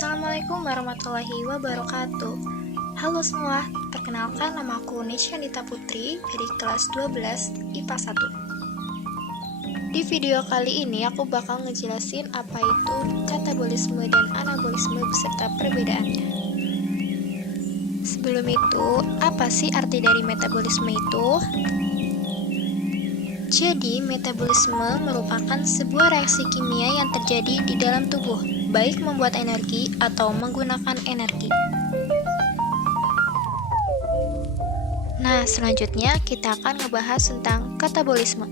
Assalamualaikum warahmatullahi wabarakatuh. Halo semua, perkenalkan nama aku Nisyanita Putri dari kelas 12 IPA 1. Di video kali ini aku bakal ngejelasin apa itu katabolisme dan anabolisme beserta perbedaannya. Sebelum itu, apa sih arti dari metabolisme itu? Jadi, metabolisme merupakan sebuah reaksi kimia yang terjadi di dalam tubuh, baik membuat energi atau menggunakan energi. Nah, selanjutnya kita akan ngebahas tentang katabolisme.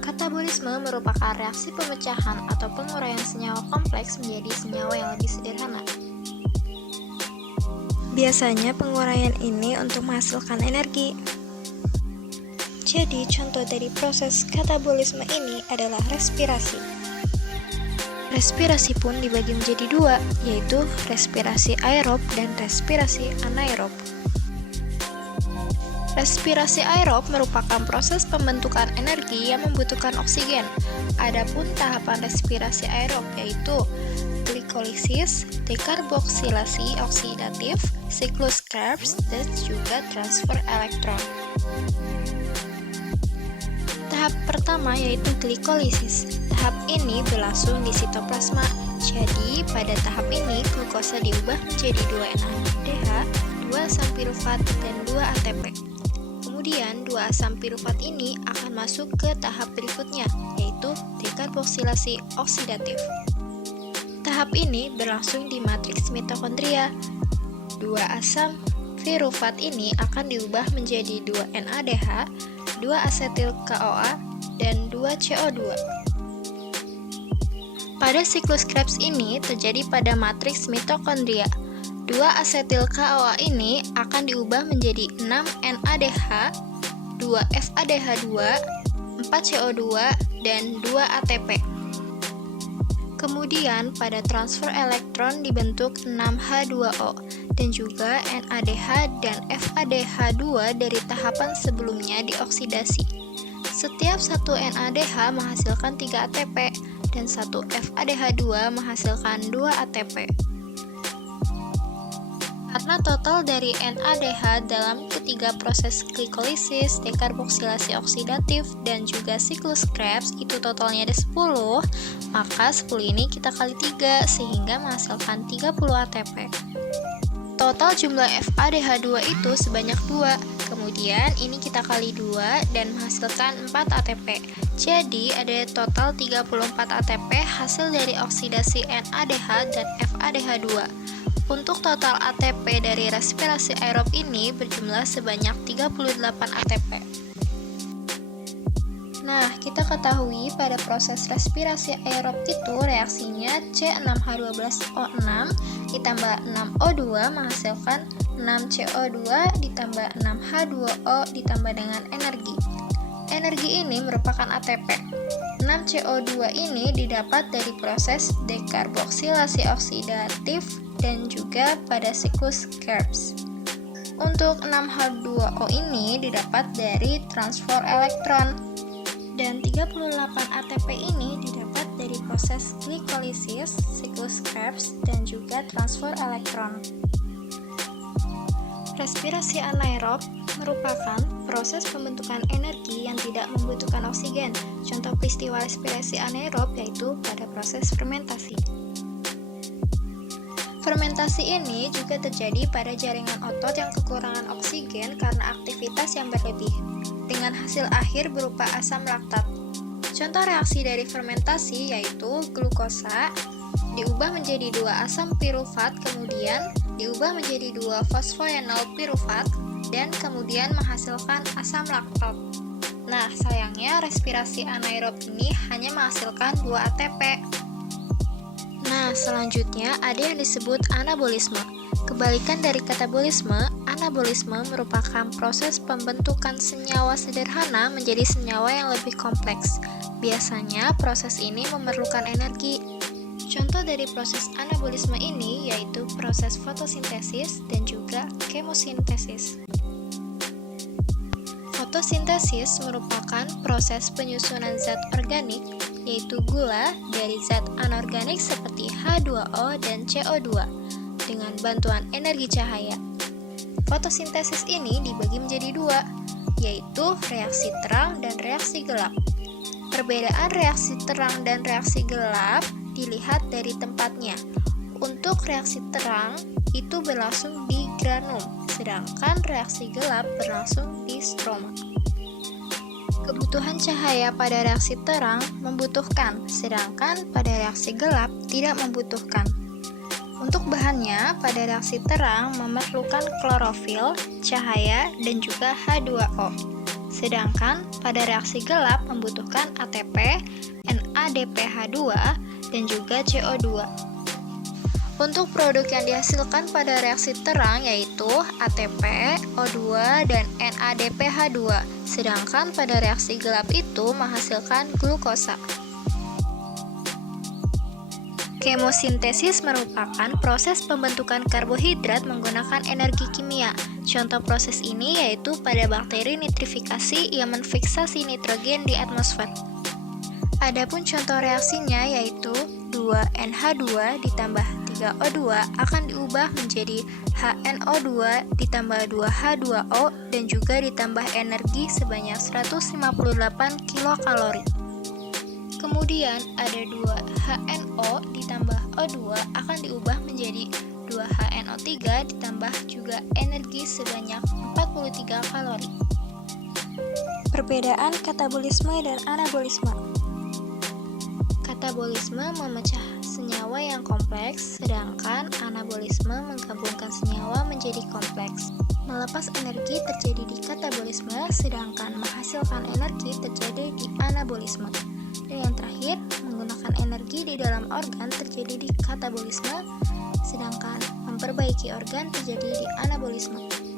Katabolisme merupakan reaksi pemecahan atau penguraian senyawa kompleks menjadi senyawa yang lebih sederhana. Biasanya penguraian ini untuk menghasilkan energi. Jadi, contoh dari proses katabolisme ini adalah respirasi. Respirasi pun dibagi menjadi dua, yaitu respirasi aerob dan respirasi anaerob. Respirasi aerob merupakan proses pembentukan energi yang membutuhkan oksigen. Adapun tahapan respirasi aerob yaitu glikolisis, dekarboksilasi oksidatif, siklus Krebs, dan juga transfer elektron. Tahap pertama yaitu glikolisis. Tahap ini berlangsung di sitoplasma. Jadi, pada tahap ini glukosa diubah menjadi 2-NADH, 2 asam pirufat, dan 2 ATP. Kemudian, 2 asam pirufat ini akan masuk ke tahap berikutnya, yaitu dekarboksilasi oksidatif. Tahap ini berlangsung di matriks mitokondria. 2 asam pirufat ini akan diubah menjadi 2-NADH, 2 asetil CoA, dan 2 CO2. Pada siklus Krebs ini terjadi pada matriks mitokondria. 2 asetil CoA ini akan diubah menjadi 6 NADH, 2 FADH2, 4 CO2, dan 2 ATP. Kemudian pada transfer elektron dibentuk 6H2O dan juga NADH dan FADH2 dari tahapan sebelumnya dioksidasi. Setiap satu NADH menghasilkan 3 ATP dan satu FADH2 menghasilkan 2 ATP. Karena total dari NADH dalam ketiga proses glikolisis, dekarboksilasi oksidatif, dan juga siklus Krebs itu totalnya ada 10, maka 10 ini kita kali 3 sehingga menghasilkan 30 ATP. Total jumlah FADH2 itu sebanyak 2, kemudian ini kita kali 2 dan menghasilkan 4 ATP. Jadi ada total 34 ATP hasil dari oksidasi NADH dan FADH2. Untuk total ATP dari respirasi aerob ini berjumlah sebanyak 38 ATP. Nah, kita ketahui pada proses respirasi aerob itu reaksinya C6H12O6 ditambah 6O2 menghasilkan 6CO2 ditambah 6H2O ditambah dengan energi. Energi ini merupakan ATP. 6CO2 ini didapat dari proses dekarboksilasi oksidatif dan juga pada siklus Krebs. Untuk 6H2O ini didapat dari transfer elektron. Dan 38 ATP ini didapat dari proses glikolisis, siklus Krebs, dan juga transfer elektron. Respirasi anaerob merupakan proses pembentukan energi yang tidak membutuhkan oksigen. Contoh peristiwa respirasi anaerob yaitu pada proses fermentasi. Fermentasi ini juga terjadi pada jaringan otot yang kekurangan oksigen karena aktivitas yang berlebih, dengan hasil akhir berupa asam laktat. Contoh reaksi dari fermentasi yaitu glukosa diubah menjadi 2 asam pirufat, kemudian diubah menjadi 2 fosfoenol pirufat, dan kemudian menghasilkan asam laktat. Nah, sayangnya respirasi anaerob ini hanya menghasilkan 2 ATP. Nah, selanjutnya ada yang disebut anabolisme. Kebalikan dari katabolisme, anabolisme merupakan proses pembentukan senyawa sederhana menjadi senyawa yang lebih kompleks. Biasanya, proses ini memerlukan energi. Contoh dari proses anabolisme ini yaitu proses fotosintesis dan juga kemosintesis. Fotosintesis merupakan proses penyusunan zat organik yaitu gula dari zat anorganik seperti H2O dan CO2 dengan bantuan energi cahaya. Fotosintesis ini dibagi menjadi dua, yaitu reaksi terang dan reaksi gelap. Perbedaan reaksi terang dan reaksi gelap dilihat dari tempatnya. Untuk reaksi terang itu berlangsung di granum, sedangkan reaksi gelap berlangsung di stroma. Kebutuhan cahaya pada reaksi terang membutuhkan, sedangkan pada reaksi gelap tidak membutuhkan. Untuk bahannya, pada reaksi terang memerlukan klorofil, cahaya, dan juga H2O. Sedangkan pada reaksi gelap membutuhkan ATP, NADPH2, dan juga CO2. Untuk produk yang dihasilkan pada reaksi terang yaitu ATP, O2, dan NADPH2, sedangkan pada reaksi gelap itu menghasilkan glukosa. Kemosintesis merupakan proses pembentukan karbohidrat menggunakan energi kimia. Contoh proses ini yaitu pada bakteri nitrifikasi yang menfiksasi nitrogen di atmosfer. Adapun contoh reaksinya yaitu 2NH2 ditambah 3O2 akan diubah menjadi HNO2 ditambah 2H2O dan juga ditambah energi sebanyak 158 kilokalori. Kemudian ada 2HNO ditambah O2 akan diubah menjadi 2HNO3 ditambah juga energi sebanyak 43 kalori. Perbedaan katabolisme dan anabolisme. Katabolisme memecah senyawa yang kompleks, sedangkan anabolisme menggabungkan senyawa menjadi kompleks. Melepas energi terjadi di katabolisme, sedangkan menghasilkan energi terjadi di anabolisme. Dan yang terakhir, menggunakan energi di dalam organ terjadi di katabolisme, sedangkan memperbaiki organ terjadi di anabolisme.